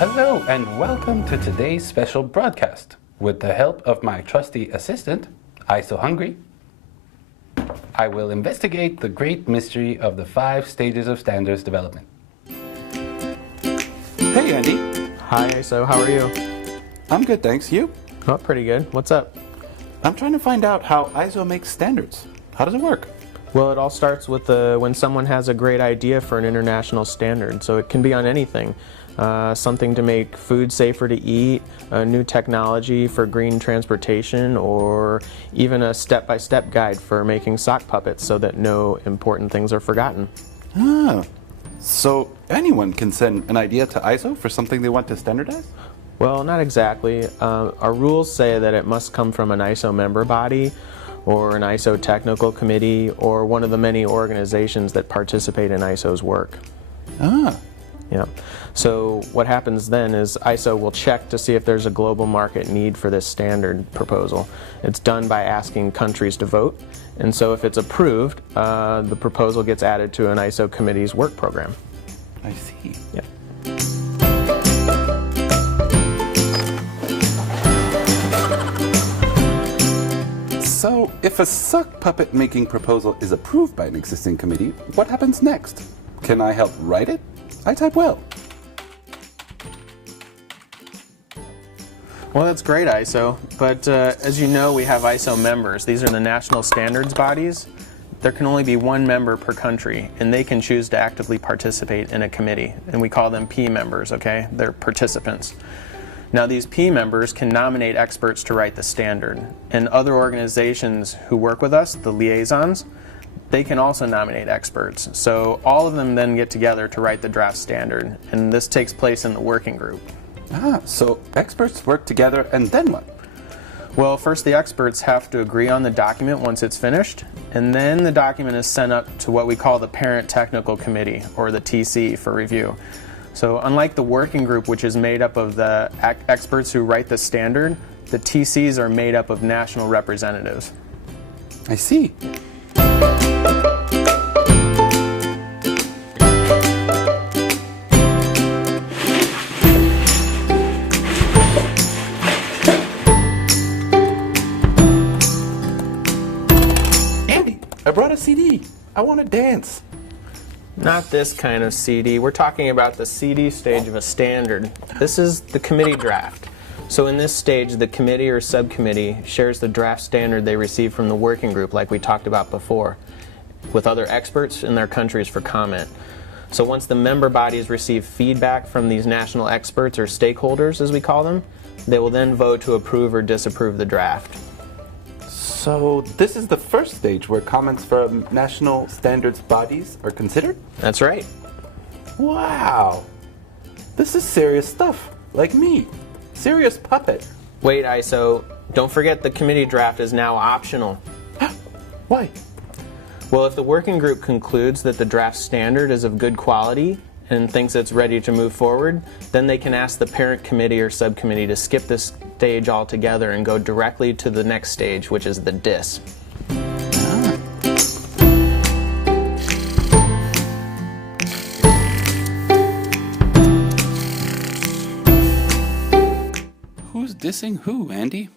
Hello and welcome to today's special broadcast. With the help of my trusty assistant, ISO Hungry, I will investigate the great mystery of the 5 stages of standards development. Hey Andy. Hi ISO, how are you? I'm good, thanks. You? Oh, pretty good. What's up? I'm trying to find out how ISO makes standards. How does it work? Well, it all starts with when someone has a great idea for an international standard. So it can be on anything. Something to make food safer to eat, a new technology for green transportation, or even a step-by-step guide for making sock puppets so that no important things are forgotten. Ah, so anyone can send an idea to ISO for something they want to standardize? Well, not exactly. Our rules say that it must come from an ISO member body, or an ISO technical committee, or one of the many organizations that participate in ISO's work. Ah. Yeah. So what happens then is ISO will check to see if there's a global market need for this standard proposal. It's done by asking countries to vote, and so if it's approved, the proposal gets added to an ISO committee's work program. I see. Yeah. So, if a sock puppet making proposal is approved by an existing committee, what happens next? Can I help write it? I type well. Well, that's great, ISO, but as you know, we have ISO members. These are the national standards bodies. There can only be one member per country, and they can choose to actively participate in a committee, and we call them P members, okay? They're participants. Now, these P members can nominate experts to write the standard, and other organizations who work with us, the liaisons, they can also nominate experts. So all of them then get together to write the draft standard, and this takes place in the working group. Ah, so experts work together and then what? Well, first the experts have to agree on the document once it's finished, and then the document is sent up to what we call the Parent Technical Committee, or the TC, for review. So unlike the working group, which is made up of the experts who write the standard, the TCs are made up of national representatives. I see. Andy, I brought a CD. I want to dance. Not this kind of CD. We're talking about the CD stage of a standard. This is the committee draft. So in this stage, the committee or subcommittee shares the draft standard they receive from the working group, like we talked about before, with other experts in their countries for comment. So once the member bodies receive feedback from these national experts, or stakeholders as we call them, they will then vote to approve or disapprove the draft. So this is the first stage where comments from national standards bodies are considered? That's right. Wow. This is serious stuff. Like me. Serious puppet. Wait, ISO, don't forget the committee draft is now optional. Why? Well, if the working group concludes that the draft standard is of good quality and thinks it's ready to move forward, then they can ask the parent committee or subcommittee to skip this stage altogether and go directly to the next stage, which is the DIS. Who's dissing who, Andy?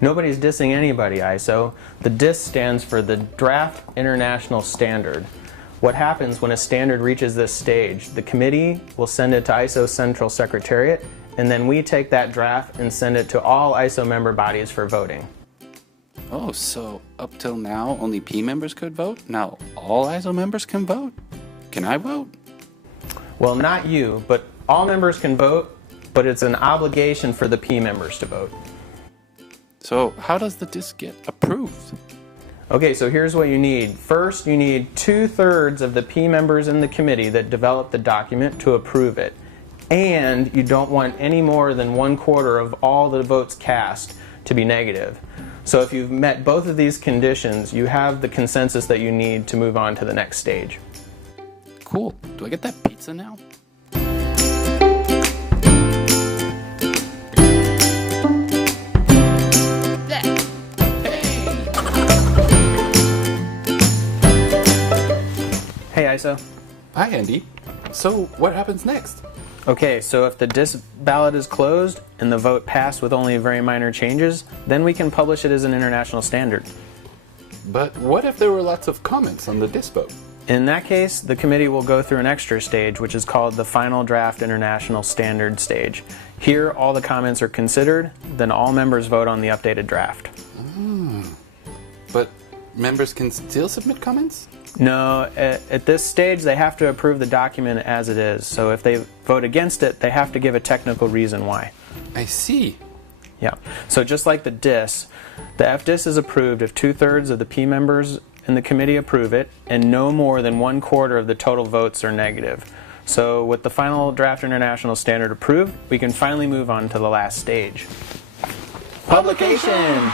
Nobody's dissing anybody, ISO. The DIS stands for the Draft International Standard. What happens when a standard reaches this stage? The committee will send it to ISO Central Secretariat, and then we take that draft and send it to all ISO member bodies for voting. Oh, so up till now only P members could vote? Now all ISO members can vote? Can I vote? Well, not you, but all members can vote, but it's an obligation for the P members to vote. So how does the DIS get approved? Okay, so here's what you need. First, you need 2/3 of the P members in the committee that developed the document to approve it. And you don't want any more than 1/4 of all the votes cast to be negative. So if you've met both of these conditions, you have the consensus that you need to move on to the next stage. Cool. Do I get that pizza now? Hey ISO. Hi Andy. So what happens next? Okay, so if the DIS ballot is closed and the vote passed with only very minor changes, then we can publish it as an international standard. But what if there were lots of comments on the DIS vote? In that case, the committee will go through an extra stage, which is called the Final Draft International Standard stage. Here, all the comments are considered, then all members vote on the updated draft. But members can still submit comments? No, at this stage, they have to approve the document as it is. So if they vote against it, they have to give a technical reason why. I see. Yeah. So just like the DIS, the FDIS is approved if 2/3 of the P members in the committee approve it, and no more than 1/4 of the total votes are negative. So with the Final Draft International Standard approved, we can finally move on to the last stage. Publication!